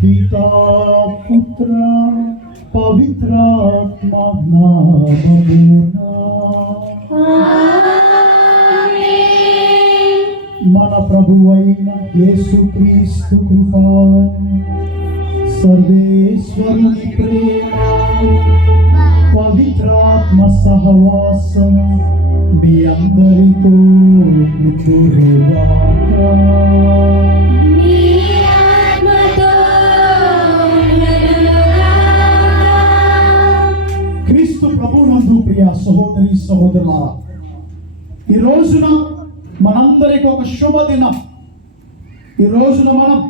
పితా పుత్ర పవిత్రాత్మ నామమున మన ప్రభువైన యేసుక్రీస్తు కృప, సర్వేశ్వరుని ప్రేమ, పవిత్రాత్మ సహవాసం మీ అందరితో ఉండుగాక. క్రీస్తు ప్రభునందు ప్రియ సహోదరి సహోదరులారా, ఈ రోజున మనందరికి ఒక శుభదినం. ఈ రోజున మనం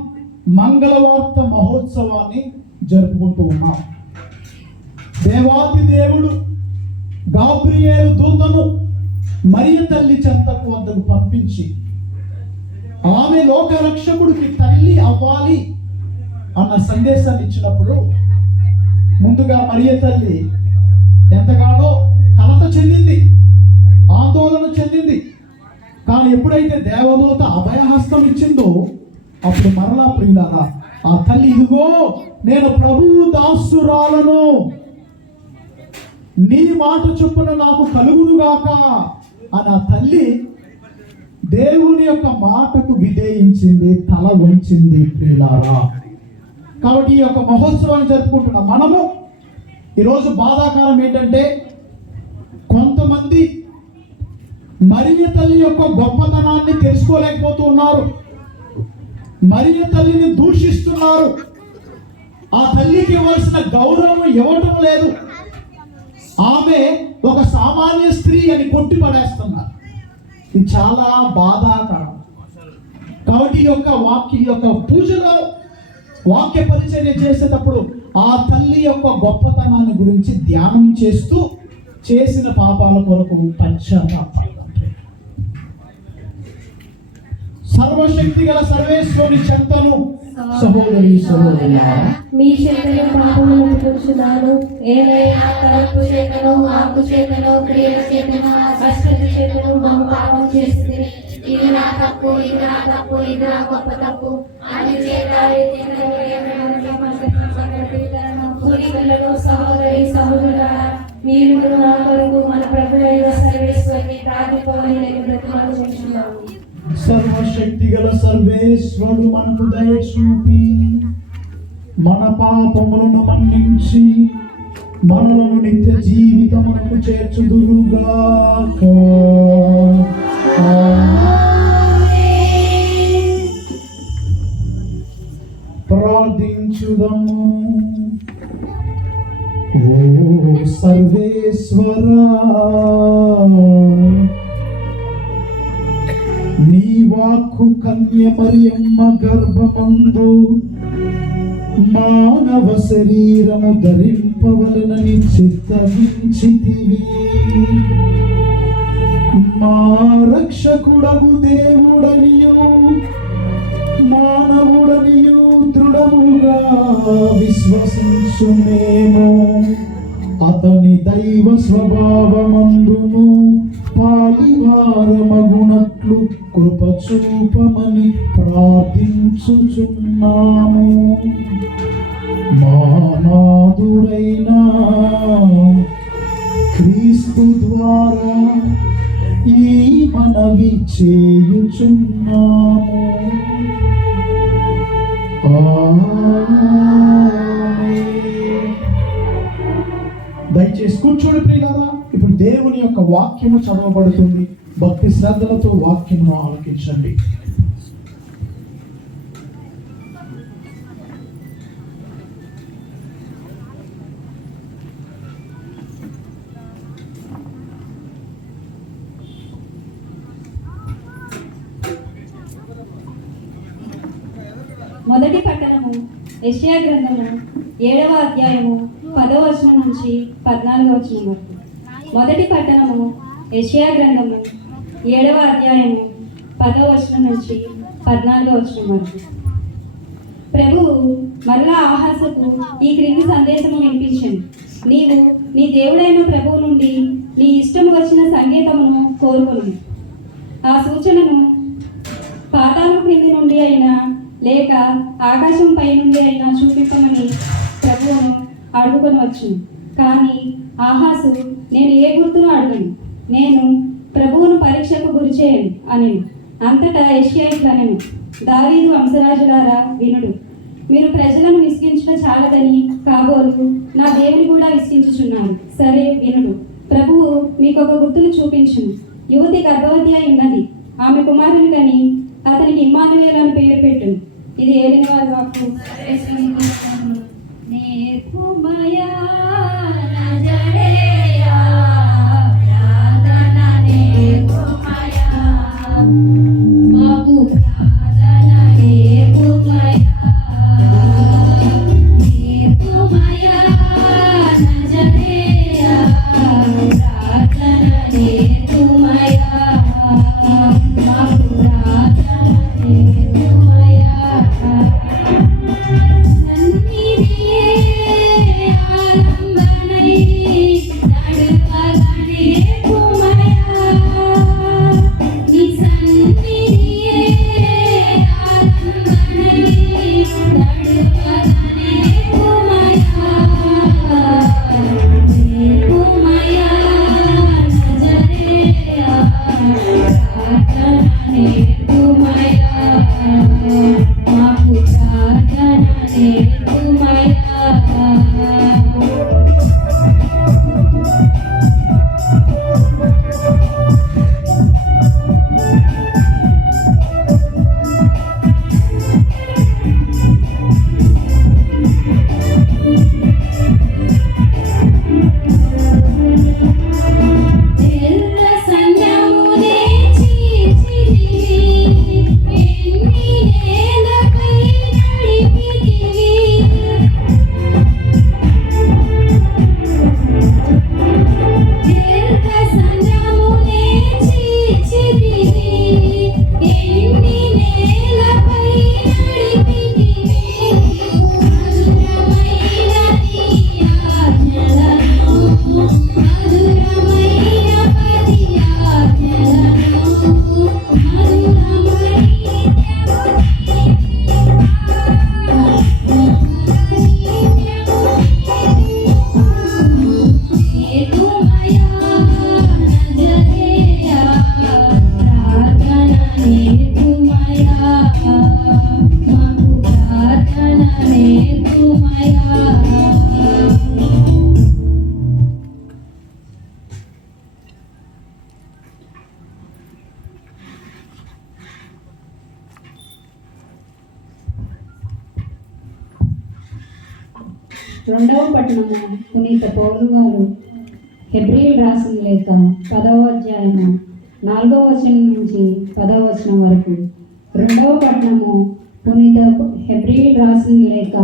మంగళవార్త మహోత్సవాన్ని జరుపుకుంటూ ఉన్నాం. దేవాది దేవుడు గాబ్రియేలు దూతను మరియ తల్లి చెంతకు వద్దకు పంపించి ఆమె లోక రక్షకుడికి తల్లి అవ్వాలి అన్న సందేశాన్ని ఇచ్చినప్పుడు ముందుగా మరియ తల్లి ఎంతగానో కలత చెందింది, ఆందోళన చెందింది. కానీ ఎప్పుడైతే దేవదూత అభయహస్తం ఇచ్చిందో అప్పుడు మరలా ప్రియులారా ఆ తల్లి, ఇదిగో నేను ప్రభువు దాసురాలను, నీ మాట చొప్పున నాకు కలుగునుగాక అని ఆ తల్లి దేవుని యొక్క మాటకు విధేయించింది, తల వంచింది ప్రియులారా. కాబట్టి ఈ యొక్క మహోత్సవాన్ని జరుపుకుంటున్నాం. మనము ఈరోజు బాధాకరం ఏంటంటే కొంతమంది మరియ తల్లి యొక్క గొప్పతనాన్ని తెలుసుకోలేకపోతూ ఉన్నారు, మరియ తల్లిని దూషిస్తున్నారు, ఆ తల్లికి ఇవ్వాల్సిన గౌరవం ఇవ్వటం లేదు, ఆమె ఒక సామాన్య స్త్రీ అని కొట్టి పడేస్తున్నారు. ఇది చాలా బాధాకరం. కాబట్టి ఈ యొక్క పూజలో వాక్య పరిచర్య చేసేటప్పుడు ఆ తల్లి యొక్క గొప్పతనాన్ని గురించి ధ్యానం చేస్తూ చేసిన పాపాల కొరకు పశ్చాత్తాపం. సర్వశక్తి గల సర్వేశ్వరుని చెంతను సహోదరి సహోదరులారా, మీ చేతను పాపములను పురుషుదాను, ఏదైనా తలుపు చేతను, ఆకు చేతను, క్రియల చేతను, అస్పృశ్య చేతను బహు పాపం చేస్తుంది. ఇది నా తప్పు, ఇది నా తప్పు, ఇది నా గొప్ప తప్పు. అందుచేత సహోదరి సహోదరులారా, మీరు నా కొరకు మన ప్రభువైన సర్వేశ్వరుని ప్రార్థింపమని నేను బ్రతిమాలుచున్నాను. సర్వశక్తి గల సర్వేశ్వరుడు మనకు దయ చూపి మన పాపములను మన్నించి మనలను నిత్య జీవితమునకు చేర్చుదురుగాక. ప్రార్థించుదము. ఓ సర్వేశ్వరా, నీ వాక్కు కన్య మరియమ్మ గర్భమందు మానవ శరీరము ధరింపవలనని చిత్తగించితివి. మా రక్షకుడగు దేవుడనియు మానవుడనియు దృఢముగా విశ్వసించునేమో అతని దైవ స్వభావమందును పాలివారమగునట్లు కృప చూపమని ప్రార్థించుచున్నాము. మానాదుడైన క్రీస్తు ద్వారా ఈ మనవి చేయుచున్నాము. దయచేసి కూర్చోండి ప్రియులారా. ఇప్పుడు దేవుని యొక్క వాక్యము చదవబడుతుంది. భక్తి శ్రద్ధలతో వాక్యమును ఆలకించండి. మొదటి పట్టణము యెషయా గ్రంథము 7వ అధ్యాయము 10వ వచనం నుంచి 14వ వచనం వరకు. మొదటి పట్టణము యెషయా గ్రంథము 7వ అధ్యాయము 10వ వచనం నుంచి 14వ వచనం వరకు. ప్రభువు మరలా ఆహాసుకు ఈ క్రింది సందేశము వినిపించండి. నీవు నీ దేవుడైన ప్రభువు నుండి నీ ఇష్టము వచ్చిన సంకేతమును కోరుకును. ఆ సూచనను పాతాళం క్రింది నుండి అయినా లేక ఆకాశం పైనుండి అయినా చూపించమని ప్రభువును అడుగుకొని వచ్చును. కానీ ఆహాసు, నేను ఏ గుర్తును అడగను, నేను ప్రభువును పరీక్షకు గురి చేయను అని. అంతటా యెషయా ఇట్లనెను, దావీదు వంశరాజులారా వినుడు, మీరు ప్రజలను విసిగించడం చాలదని కాబోలు నా దేవుని కూడా విసిగించుచున్నారు. సరే వినుడు, ప్రభువు మీకు ఒక గుర్తును చూపించును. యువతి గర్భవతి అయి ఉన్నది, ఆమె కుమారుని కని అతనికి ఇమ్మానుయేలు అని పేరు పెట్టును. ఇది ఏలిన వారి వాక్కు. నేర్పుమయా నజరేయా ప్రార్థన నేర్పుమయా మాకు ప్రార్థన నేర్పుమయా నేర్పుమయా నజరేయా ప్రార్థన నేర్పుమయా మాకు ప్రార్థన నేర్పుమయా సన్నిధియే ఆలంబనై నడువగనే కుమయా నీ సన్నిధియే ఆలంబనై నడువగనే కుమయా కుమయా నజరేయా ప్రార్థన కుమయా మాకు ప్రార్థన కుమయా ఎల్ల సంగమునే చీల్చితివి, ఎన్ని నేలపై నడిపితివి. ఎల్ల సంగమునే చీల్చితివి, ఎన్ని నేలపై నడిపితివి. మధురమైన నీ ఆజ్ఞలను, మధురమైన పది ఆజ్ఞలను, నేర్పుమయా నజరేయా ప్రార్థన నేర్పుమయా మాకు ప్రార్థన నేర్పుమయా. రెండవ పట్టణము పునీత పౌలు గారు హెబ్రీయులు రాసిన లేఖ 10వ అధ్యాయము 4వ వచనం నుంచి 10వ వచనం వరకు. రెండవ పట్టణము పునీత హెబ్రీయులు రాసిన లేఖ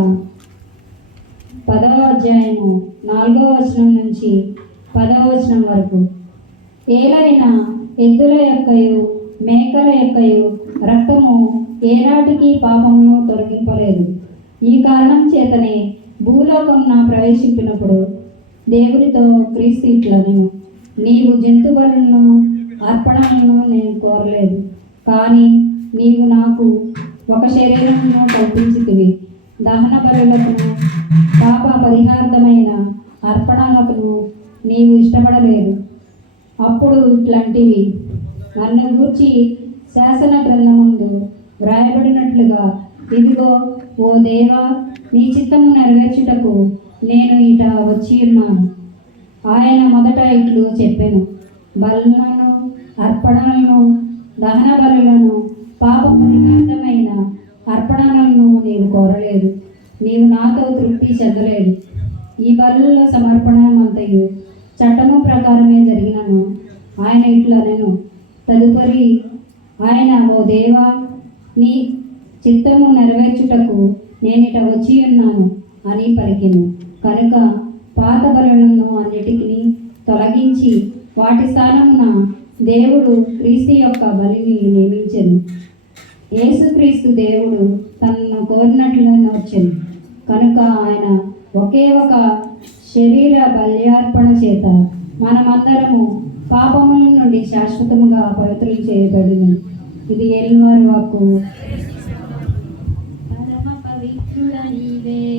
10వ అధ్యాయము 4వ వచనం నుంచి 10వ వచనం వరకు. ఏలైనా ఎద్దుల యొక్కయు మేకల యొక్కయు రక్తము ఏనాటికి పాపమును తొలగింపలేదు. ఈ కారణం చేతనే భూలోకమున ప్రవేశించినప్పుడు దేవునితో క్రీస్తు ఇట్లనెను, నీవు జంతువులను అర్పణలను నేను కోరలేదు, కానీ నీవు నాకు ఒక శరీరమును కల్పించితివి. దహన బలులకును పాప పరిహార్థమైన అర్పణలకును నీవు ఇష్టపడలేదు. అప్పుడు ఇట్లాంటివి, నన్ను గూర్చి శాసన గ్రంథమందు వ్రాయబడినట్లుగా, ఇదిగో ఓ దేవా, నీ చిత్తము నెరవేర్చుటకు నేను ఇట వచ్చి ఉన్నాను. ఆయన మొదట ఇట్లు చెప్పెను, బలులను అర్పణలను దహన బలులను పాప పరిహార్థమైన అర్పణలను నీవు కోరలేదు, నీవు నాతో తృప్తి చెందలేదు. ఈ బలుల సమర్పణమంతయు చట్టము ప్రకారమే జరిగినను. ఆయన ఇట్లనెను. తదుపరి ఆయన, ఓ దేవా, నీ చిత్తము నెరవేర్చుటకు నేనిట వచ్చి ఉన్నాను అని పలికెను. కనుక పాత బలులను అన్నిటిని తొలగించి వాటి స్థానమున దేవుడు క్రీస్తు యొక్క బలిని నియమించెను. యేసుక్రీస్తు దేవుడు తనను కోరినట్లుగా వచ్చెను. కనుక ఆయన ఒకే ఒక శరీర బల్యార్పణ చేత మనమందరము పాపముల నుండి శాశ్వతముగా పవిత్రులు చేయబడింది. ఇది ఏలినవారి వాక్కు. నిధుల నీవే